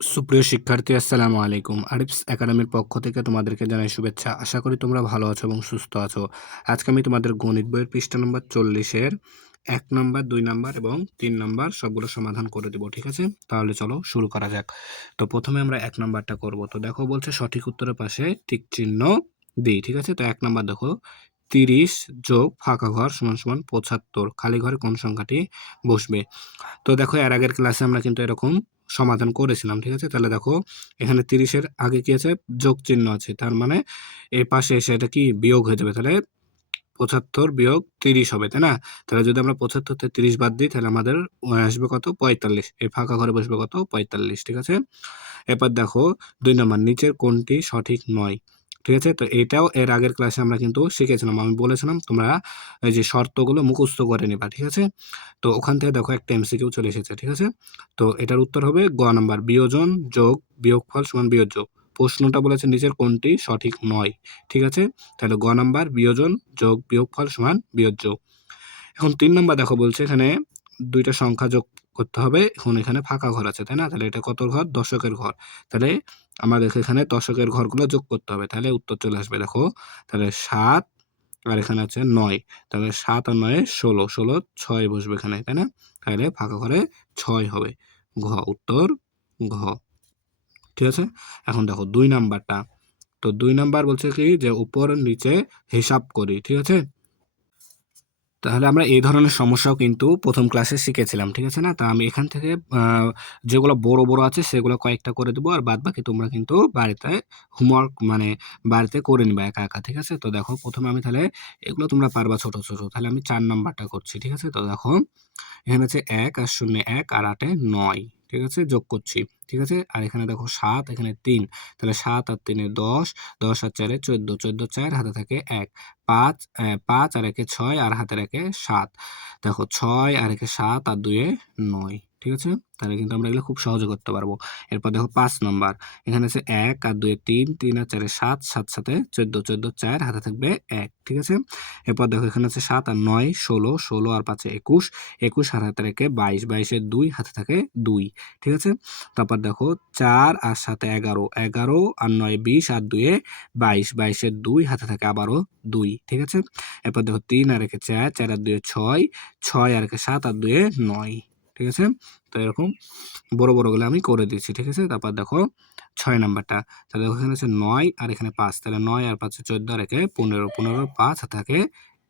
সুপ্রিয় শিক্ষার্থী, আসসালামু আলাইকুম। আরিফস একাডেমির পক্ষ থেকে তোমাদেরকে জানাই শুভেচ্ছা। আশা করি তোমরা ভালো আছো এবং সুস্থ আছো। আজকে আমি তোমাদের গণিত বইয়ের পৃষ্ঠা নম্বর 40-এর 1 নাম্বার, 2 নাম্বার এবং 3 নাম্বার সবগুলো সমাধান করে দেব। ঠিক আছে? তাহলে চলো শুরু করা যাক। তো প্রথমে আমরা 1 নাম্বারটা করব। তো দেখো বলছে সঠিক উত্তরের পাশে টিক চিহ্ন দিই। ঠিক আছে? তো 1 নাম্বার দেখো 30 যোগ ফাঁকা ঘর সমান সমান 75। খালি ঘরে কোন সংখ্যাটি বসবে? তো দেখো এর আগের ক্লাসে আমরা কিন্তু এরকম সমাধান করেছিলাম। ঠিক আছে? তাহলে দেখো এখানে 30-এর আগে কি আছে? যোগ চিহ্ন আছে। তার মানে এই পাশে এসে এটা কি বিয়োগ হয়ে যাবে। তাহলে 75 বিয়োগ 30 হবে, তাই না? তাহলে যদি আমরা 75 থেকে 30 বাদ দিই তাহলে আমাদের আসবে কত? 45। এই ফাঁকা ঘরে বসবে কত? 45। ঠিক আছে? এরপর দেখো 2 নাম্বার, নিচের কোনটি সঠিক নয়? ঠিক আছে? তো এটাও এর আগের ক্লাসে আমরা কিন্তু শিখেছিলাম। আমি বলেছিলাম তোমরা এই যে শর্তগুলো মুখস্থ করে নিবা। ঠিক আছে? তো ওখান থেকে দেখো একটা এমসিকিউ চলে এসেছে। ঠিক আছে? তো এটার উত্তর হবে গ নাম্বার, বিয়োজন যোগ বিয়োগফল সমান বিয়োজ্য। প্রশ্নটা বলেছে নিচের কোনটি সঠিক নয়। ঠিক আছে? তাহলে গ নাম্বার, বিয়োজন যোগ বিয়োগফল সমান বিয়োজ্য। এখন 3 নাম্বার দেখো বলছে এখানে 2টা সংখ্যা যোগ করতে হবে। এখন এখানে ফাঁকা ঘর আছে, তাই না? তাহলে এটা কত ঘর? দশকের ঘর। তাহলে আমাদের এখানে দশকের ঘরগুলো যোগ করতে হবে। তাহলে উত্তর চলে আসবে দেখো। তাহলে 7 আর এখানে আছে 9। তাহলে 7 আর 9 16, 16 6 বসবে এখানে, তাই না? তাহলে ফাঁকা ঘরে 6 হবে। ঘ, উত্তর ঘ। ঠিক আছে? এখন দেখো 2 নাম্বারটা। তো 2 নাম্বার বলছে কি যে উপর নিচে হিসাব করি। ঠিক আছে? তাহলে আমরা এই ধরনের সমস্যাও কিন্তু প্রথম ক্লাসে শিখেছিলাম। ঠিক আছে না? তো আমি এখান থেকে যেগুলো বড়, বড় আছে সেগুলো কয়েকটা করে দেবো। আর বাদবাকি তোমরা কিন্তু বাড়িতে হোমওয়ার্ক মানে বাড়িতে করে নিবা একা, একা। ঠিক আছে? তো দেখো প্রথমে আমি তাহলে এগুলো তোমরা পারবা ছোট, ছোট। তাহলে আমি 4 নাম্বারটা করছি। ঠিক আছে? তো দেখো এখানে আছে ১ আর ০ ১ আর ৮ এ ৯। ঠিক আছে? যোগ করছি। ঠিক আছে? আর এখানে দেখো ৭, এখানে ৩। তাহলে ৭ আর ৩ এ ১০, ১০ আর ৪ এ ১৪, ১৪ ৪ হাতে থাকে ১। ৫ আর ১ এ ৬ আর হাতের ১ এ ৭। দেখো ৬ আর ১ এ ৭ আর ২ এ ৯। ঠিক আছে? তাহলে কিন্তু আমরা এগুলো খুব সহজে করতে পারবো। এরপর দেখো ৫ নাম্বার। এখানে আছে ১ আর ২ এ ৩, ৩ আর ৪ এ ৭, ৭ ৭ এ ১৪, ১৪ ৪ হাতে থাকবে ১। ঠিক আছে? এরপর দেখো এখানে আছে ৭ আর ৯ ১৬, ১৬ আর ৫ এ ২১, ২১ আর হাতে রেখে ২২, ২২ এর ২ হাতে থাকে ২। ঠিক আছে? তারপর দেখো ৪ আর ৭ এ ১১, ১১ আর ৯ ২০ আর ২ এ ২২, ২২ এর ২ হাতে থাকে আবারও ২। ঠিক আছে? এরপর দেখো ৩ আর ১ এ ৪, ৪ আর ২ এ ৬, ৬ আর ১ এ ৭ আর ২ এ ৯। ঠিক আছে? তো এরকম বড়, বড়গুলো আমি করে দিচ্ছি। ঠিক আছে? তারপর দেখো ৬ নাম্বারটা। তাহলে ওখানে আছে ৯ আর এখানে ৫। তাহলে ৯ আর ৫ এ ১৪ আর ১ এ ১৫, ১৫ ৫ হাতে থাকে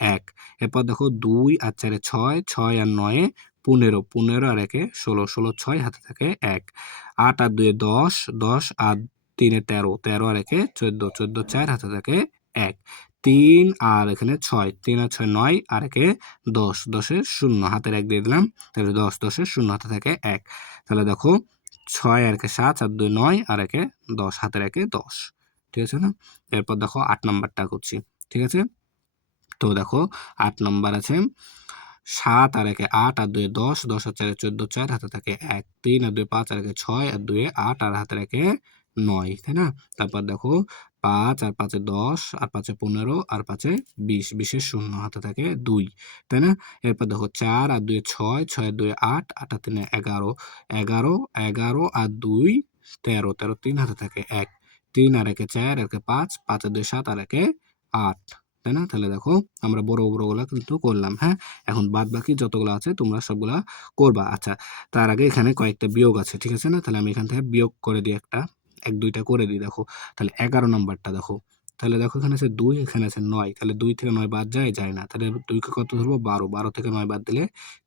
১। এরপর দেখো ২ আর ৪ এ ৬, ৬ আর ৯ এ ১৫, ১৫ আর ১ এ ১৬, ১৬ ৬ হাতে থাকে ১। ৮ আর ২ এ ১০, ১০ আর ৩ এ ১৩, ১৩ আর ১ এ ১৪, ১৪ ৪ হাতে থাকে ১। ৩ আর এখানে ৬, ৩ আর ৬ ৯ আর ১ এ ১০, ১০ এর ০ হাতের ১ দিয়ে দিলাম। তাহলে ১০, ১০ এর ০ হাতে থাকে ১। তাহলে দেখো ৬ আর ১ এ ৭, ৭ ২ ৯ আর ১ এ ১০, হাতের ১ এ ১০। ঠিক আছে না? এরপর দেখো ৮ নাম্বারটা করছি। ঠিক আছে? তো দেখো ৮ নাম্বার আছে ৭ আর ১ এ ৮ আর ২ এ ১০, ১০ আর ৪ এ ১৪ ৪ হাতে থাকে ১। ৩ আর ২ এ ৫ আর ১ এ ৬ আর ২ এ ৮ আর হাতের ১ এ ৯। তাই না? তারপর দেখো ৫ আর ৫ এ ১০ আর ৫ এ ১৫ আর ৫ এ ২০, ২০ এর ০ হাতে থাকে ২। তাই না? এরপর দেখো ৪ আর ২ এ ৬, ৬ আর ২ এ ৮, ৮ আর ৩ এ ১১, ১১, ১১ আর ২ ১৩, ১৩ ৩ হাতে থাকে ১। ৩ আর ১ এ ৪, ১ এ ৫, ৫ আর ২ এ ৭ আর ১ এ ৮। তাই না? তাহলে দেখো আমরা বড়, বড়গুলা কিন্তু করলাম, হ্যাঁ? এখন বাদবাকি যতগুলো আছে তোমরা সবগুলা করবা। আচ্ছা, তার আগে এখানে কয়েকটা বিয়োগ আছে, ঠিক আছে না? তাহলে আমি এখান থেকে বিয়োগ করে দিই একটা। ১ ২ টা করে দিই দেখো। তাহলে ১১ নাম্বারটা দেখো। তাহলে দেখো এখানে আছে ২, এখানে আছে ৯। তাহলে ২ থেকে ৯ বাদ যায়? যায় না। তাহলে ২ কে কত ধরবো? ১২, ১২ থেকে ৯ বাদ দিলে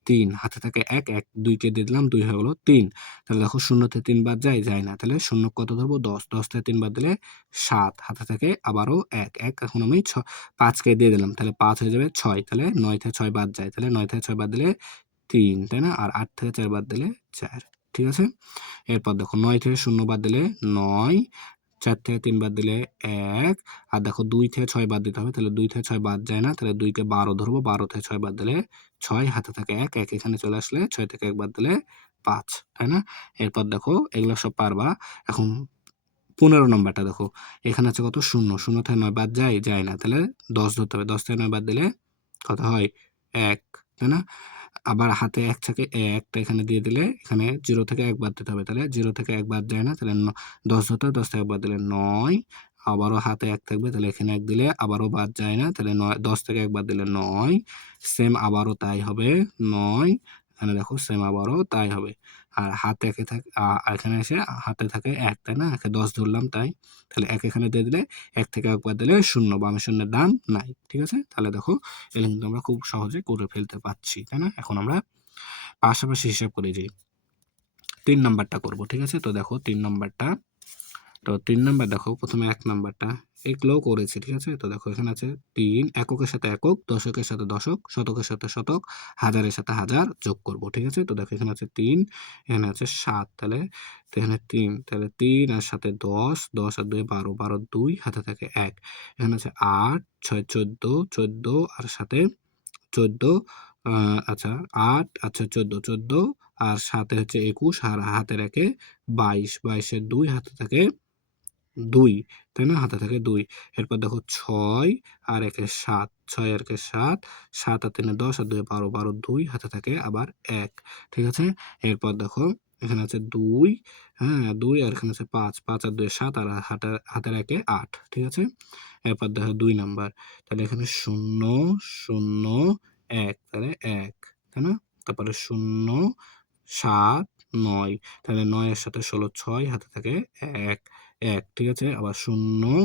৩, হাতে থাকে ১, ১ ২ কে দিয়ে দিলাম, ২ হয়ে গেল ৩। তাহলে দেখো ০ থেকে ৩ বাদ যায়? যায় না। তাহলে ০ কত ধরবো? ১০, ১০ থেকে ৩ বাদ দিলে ৭, হাতে থাকে আবারও ১, ১ এখন আমি ৫ কে দিয়ে দিলাম। তাহলে ৫ হয়ে যাবে ৬। তাহলে ৯ থেকে ৬ বাদ যায়। তাহলে ৯ থেকে ৬ বাদ দিলে ৩, তাই না? আর ৮ থেকে ৪ বাদ দিলে ৪। ঠিক আছে? এরপর দেখো ৯ থেকে ০ বাদ দিলে ৯, ৪ থেকে ৩ বাদ দিলে ১, আর দেখো ২ থেকে ৬ বাদ দিতে হবে। তাহলে ২ থেকে ৬ বাদ যায় না। তাহলে ২ কে ১২ ধরবো। ১২ থেকে ৬ বাদ দিলে ৬, হাতে থাকে ১, ১ এখানে চলে আসলে ৬ থেকে ১ বাদ দিলে ৫, তাই না? এরপর দেখো এগুলো সব পারবা। এখন ১৫ নাম্বারটা দেখো। এখানে আছে কত? ০, ০ থেকে ৯ বাদ যায়? যায় না। তাহলে ১০ ধরতে হবে। ১০ থেকে ৯ বাদ দিলে কত হয়? ১, তাই না? আবার হাতে ১ থেকে ১টা এখানে দিয়ে দিলে এখানে 0 থেকে ১ বাদ দিতে হবে। তাহলে 0 থেকে ১ বাদ যায় না। তাহলে ১০ হতো, ১০ থেকে ১ বাদ দিলে ৯। আবারও হাতে ১ থাকবে, তাহলে এখানে ১ দিলে আবারও বাদ যায় না। তাহলে ১০ থেকে ১ বাদ দিলে ৯। সেম আবারও তাই হবে ৯। এখানে দেখো সেম আবারও তাই হবে। আর হাতে একে থাকে এখানে এসে হাতে থাকে ১, তাই না? একে ১০ ধরলাম তাই। তাহলে ১ এখানে দিয়ে দিলে ১ থেকে ১ বাদ দিলে ০, বামে শূন্যের দাম নাই। ঠিক আছে? তাহলে দেখো এটা কিন্তু আমরা খুব সহজে করে ফেলতে পারছি, তাই না? এখন আমরা পাশাপাশি হিসাব করি যে ৩ নাম্বারটা করব। ঠিক আছে? তো দেখো ৩ নাম্বারটা, তো ৩ নাম্বার দেখো প্রথমে ১ নাম্বারটা এগুলোও করেছি। ঠিক আছে? তো দেখো এখানে আছে ৩, এককের সাথে একক, দশকের সাথে দশক, শতকের সাথে শতক, হাজারের সাথে হাজার যোগ করব। ঠিক আছে? তো দেখো এখানে আছে ৩, এখানে আছে ৭, তাহলে তো এখানে ৩, তাহলে ৩ আর সাথে ১০, ১০ আর ২ ১২, ১২ ২ হাতে থাকে ১। এখানে আছে ৮, ৬ ১৪, ১৪ আর সাথে ১৪, আচ্ছা ৮, আচ্ছা ১৪, ১৪ আর সাথে হচ্ছে ২১ আর হাতের একে ২২, ২২ এর ২ হাতে থাকে ২, তাই না? হাতে থাকে ২। এরপর দেখো ৬ আর একে ৭, ৬ আর একে ৭, ৭ আর ৩ এ ১০ আর ২ এ ১২, ১২ ২ হাতে থাকে আবার ১। ঠিক আছে? এরপর দেখো এখানে আছে ২, হ্যাঁ? ২ আর এখানে আছে ৫, ৫ আর ২ এ ৭ আর হাতের একে ৮। ঠিক আছে? এরপর দেখো ২ নাম্বার। তাহলে এখানে ০, ০, ১, তাহলে ১, তাই না? তারপরে ০, ৭, ৯, তাহলে ৯ এর সাথে ১৬, ৬ হাতে থাকে ১, ১। ঠিক আছে? আবার ০,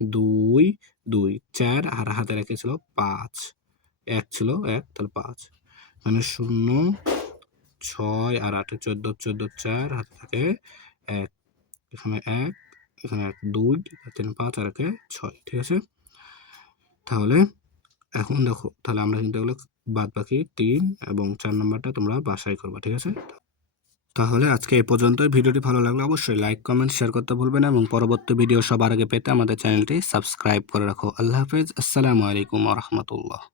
২, ২, ৪ আর হাতের একে ছিল ৫, ১ ছিল ১, তাহলে ৫। মানে ০, ৬ আর ৮ এ ১৪, ১৪, ৪ হাতে থাকে ১, এখানে ১, এখানে ১, ২, ৩, ৫ আর একে ৬। ঠিক আছে? তাহলে এখন দেখো, তাহলে আমরা কিন্তু এগুলো বাদবাকি ৩ এবং ৪ নাম্বারটা তোমরা বাসায় করবা। ঠিক আছে? তাহলে আজকে এই পর্যন্তই। ভিডিওটি ভালো লাগলে অবশ্যই লাইক, কমেন্ট, শেয়ার করতে ভুলবে না এবং পরবর্তী ভিডিও সবার আগে পেতে আমাদের চ্যানেলটি সাবস্ক্রাইব করে রাখো। আল্লাহ হাফেজ। আসসালামু আলাইকুম ওয়া রাহমাতুল্লাহ।